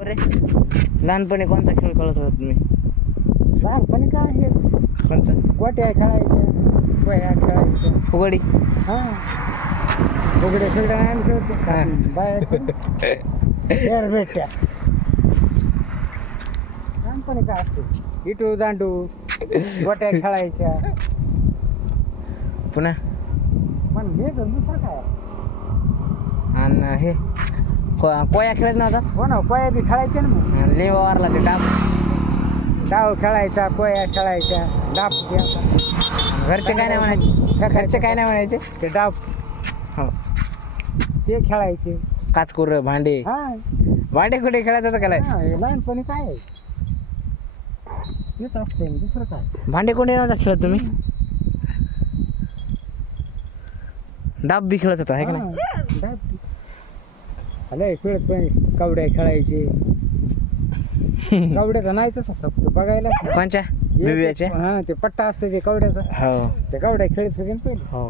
बरे लहानपणी कोणता खेळ खेळत होता तुम्ही? लहानपणी काय हेच कोणता? गोट्या खेळायच्या, गोळ्या खेळायच्या. फुगडी. हां उघडे खेळता आम्ही खेळतो हां. बाहेर भेटत्या. लहानपणी काय असते इटू दांडू गोट्या खेळायच्या. पुन्हा पण हे तर दुसरं काय आणि हे कोया खेळत नव्हता? हो ना कोया बी खेळायचे ना मग. लिंबा वारला ते डाब. डाव खेळायचा, कोया खेळायच्या, डाब घ्यायचा. घरचे काय नाही म्हणायचे? घरचे काय नाही म्हणायचे? ते डाब हो. ते खेळायचे. काचकुर भांडे. हां भांडे कुठे खेळत होतं का नाही? हां, हे लहानपणी काय आहे हेच असते ना, दुसरं काय. भांडे कोणी नव्हता खेळत तुम्ही? डाब बी खेळत होता आहे का नाही? हां, डाब. अरे खेळत पण कवड्या खेळायचे. कवड्याचा नाही तसं फक्त बघायला. कोणच्या? बिबियाच्या? हां ते पट्टा असते ते कवड्याचा. हो ते कवड्या खेळत होते ना पहिले. हो.